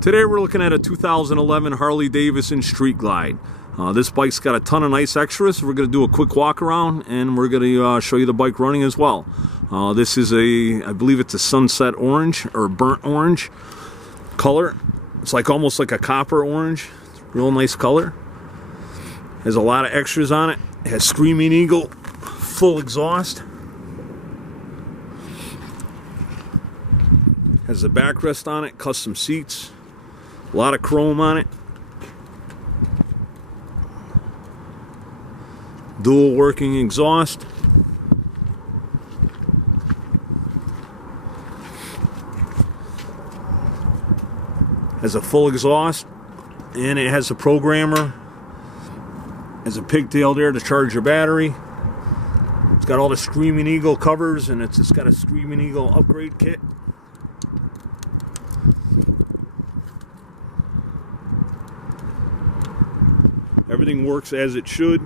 Today we're looking at a 2011 Harley Davidson Street Glide. This bike's got a ton of nice extras. We're going to do a quick walk around and we're going to show you the bike running as well. This is I believe it's a sunset orange or burnt orange color. It's like almost like a copper orange. It's a real nice color. Has a lot of extras on it. It has Screaming Eagle full exhaust. Has the backrest on it, custom seats. A lot of chrome on it. Dual working exhaust. Has a full exhaust, and it has a programmer. Has a pigtail there to charge your battery. It's got all the Screaming Eagle covers, and it's just got a Screaming Eagle upgrade kit. Everything works as it should.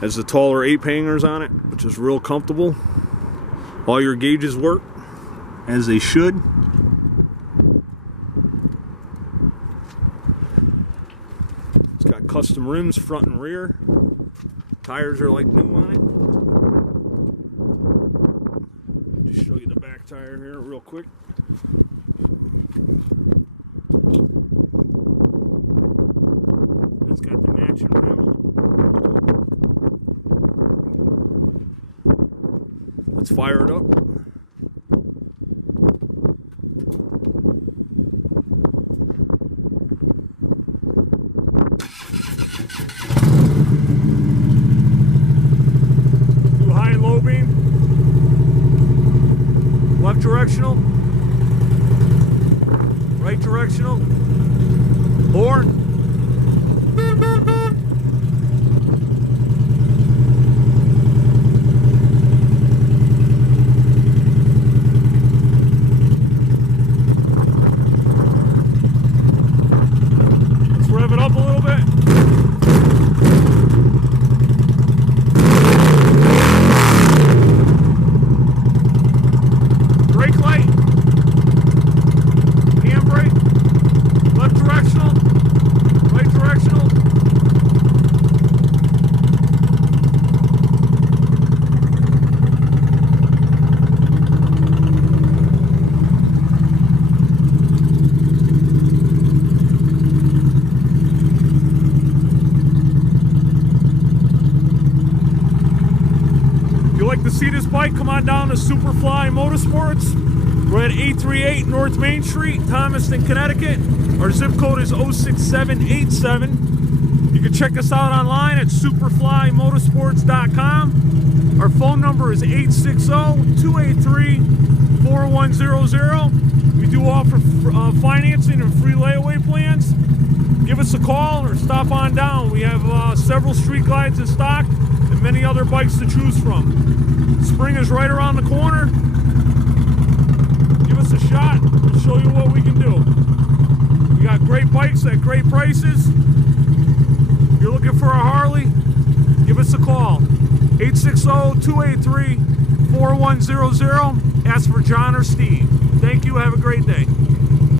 Has the taller 8 hangers on it, which is real comfortable. All your gauges work as they should. It's got custom rims front and rear. Tires are like new on it. Just show you the back tire here real quick. It's got the matching rim. Let's fire it up. Do high and low beam. Left directional. Right directional. Horn. Rev it up a little bit. Brake light. Handbrake. Left directional. Right directional. If you like to see this bike, come on down to SUPERFLY Motorsports. We're at 838 North Main Street, Thomaston, Connecticut. Our zip code is 06787. You can check us out online at SUPERFLYMotorsports.com. Our phone number is 860-283-4100. We do offer financing and free layaway plans. Give us a call or stop on down. We have several Street Glides in stock and many other bikes to choose from. Spring is right around the corner. Give us a shot. We'll show you what we can do. We got great bikes at great prices. If you're looking for a Harley, give us a call. 860-283-4100. Ask for John or Steve. Thank you. Have a great day.